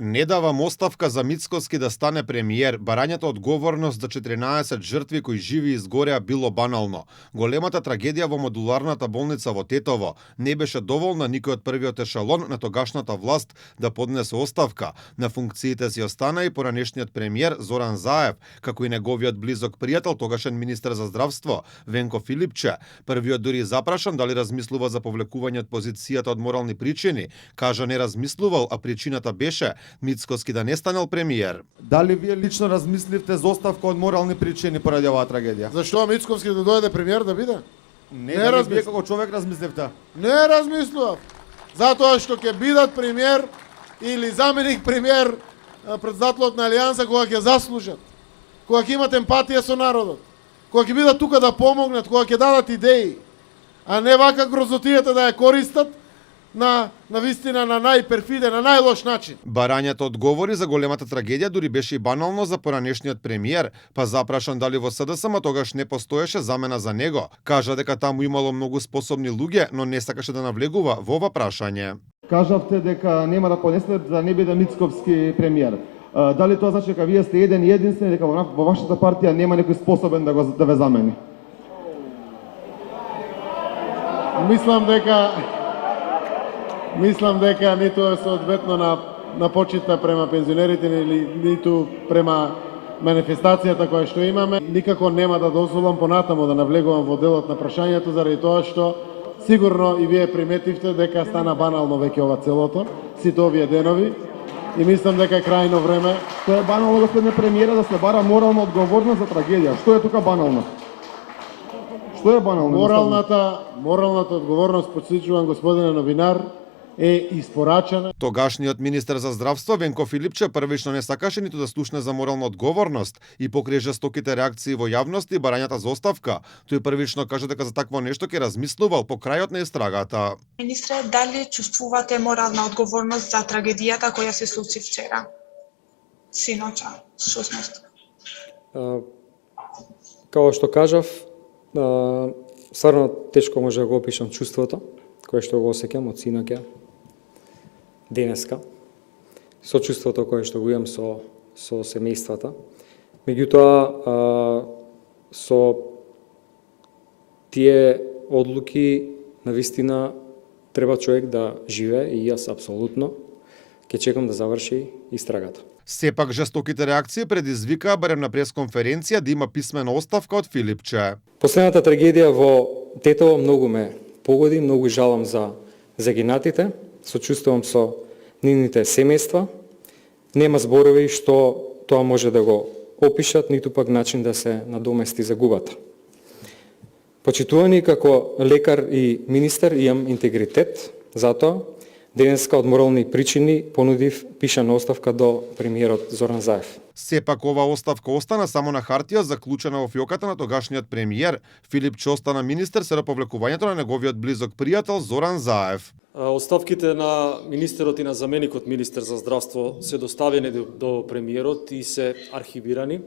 Не давам оставка за Мицкоски да стане премиер. Барањето одговорност за 14 жртви кои живи изгореа било банално. Големата трагедија во модуларната болница во Тетово не беше доволна никој од првиот ешалон на тогашната власт да поднесе оставка. На функциите си остана и поранешниот премиер Зоран Заев, како и неговиот близок пријател, тогашен министер за здравство Венко Филипче. Првиот дури запрашан дали размислува за повлекување од позицијата од морални причини, кажа не размислувал, а причината беше Мицкоски да не станал премиер. Дали вие лично размисливте за оставка од морални причини поради оваа трагедија? Зашто Мицкоски да дојде премиер да биде? Не вие како човек размисливте? Не размислував. Затоа што ќе бидат премиер или заменик премиер председателот на Алијанса кога ќе заслужат, кога ќе имат емпатија со народот, кога ќе бидат тука да помогнат, кога ќе дадат идеи, а не вака грозотијата да ја користат на вистина на најперфиден, на најлош начин. Барањето одговори за големата трагедија дури беше и банално за поранешниот премиер, па запрашан дали во СДСМ тогаш не постоеше замена за него. Кажа дека таму имало многу способни луѓе, но не сакаше да навлегува во ова прашање. Кажавте дека нема да понесете да не биде Мицковски премиер. Дали тоа значи дека вие сте еден и единствен, дека во вашата партија нема некој способен да ве замени? Мислам дека ниту е соодветно на почита према пензионерите или ниту према манифестацијата која што имаме. Никако нема да дозволам понатаму да навлегувам во делот на прашањето, заради тоа што сигурно и вие приметивте дека стана банално веќе ова целото, сите овие денови. И мислам дека е крајно време. Што е банално, господине премиера, да се бара морална одговорност за трагедија? Што е тука банално? Што е банално? Моралната одговорност, потсечувам господине новинар, е испорачана. Тогашниот министер за здравство Венко Филипче првично не сакаше ниту да слушне за морална одговорност и покрај жестоките реакции во јавност и барањата за оставка, тој првично кажа дека за такво нешто ќе размислувал по крајот на истрагата. Министре, дали чувствувате морална одговорност за трагедијата која се случи вчера? Синоча, всушност. Како што кажав, стварно тешко може да го опишам чувството кое што го осеќам од синоќа денеска, со чувството кое што го имам со семејствата. Меѓутоа, со тие одлуки, навистина, треба човек да живее и јас апсолутно ќе чекам да заврши истрагата. Сепак жестоките реакции предизвикаа барем на пресконференција да има писмена оставка од Филипче. Последната трагедија во Тетово многу ме погоди, многу жалам за загинатите, сочувствувам со нивните семејства. Нема зборови што тоа може да го опишат, ниту пак начин да се надомести загубата. Почитувани како лекар и министер имам интегритет, затоа денеска од морални причини понудив пишана оставка до премиерот Зоран Заев. Сепак ова оставка остана само на хартија, заклучена во фиоката на тогашниот премиер. Филипче остана министер се до повлекувањето на неговиот близок пријател Зоран Заев. Оставките на министерот и на заменикот министер за здравство се доставени до премиерот и се архивирани.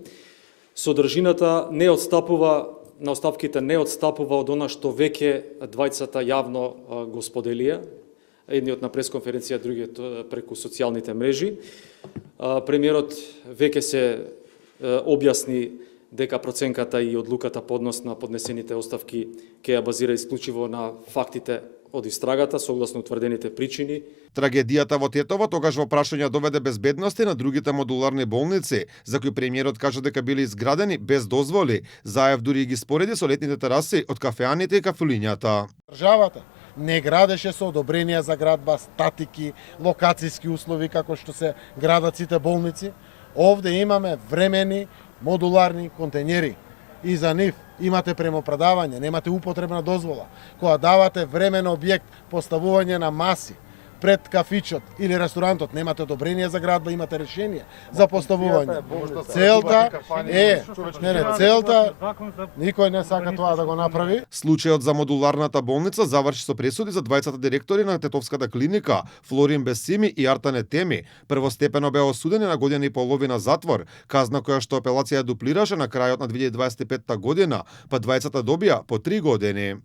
Содржината не отстапува на оставките не отстапува од она што веќе двајцата јавно го споделија, едниот на пресконференција, другиот преку социјалните мрежи. Премиерот веќе се објасни дека проценката и одлуката по однос на поднесените оставки ќе ја базира исклучиво на фактите од истрагата, согласно утврдените причини. Трагедијата во Тетово тогаш во прашање доведе безбедности на другите модуларни болници, за кои премиерот кажа дека били изградени без дозволи. Заев дури ги спореди со летните тераси од кафеаните и кафулињата. Државата не градеше со одобренија за градба, статики, локацијски услови како што се градат сите болници. Овде имаме времени модуларни контењери и за нив имате премопредавање, немате употребна дозвола. Кога давате времен објект, поставување на маси пред кафичот или ресторантот, немате одобрение за градба, имате решение за поставување. Целта е, целта никој не сака тоа да го направи. Случајот за модуларната болница заврши со пресуди за двајцата директори на Тетовската клиника, Флорин Бесими и Артане Теми. Првостепено беа осудени на година и половина затвор, казна која што апелација дуплираше на крајот на 2025 година, па двајцата добија по 3 години.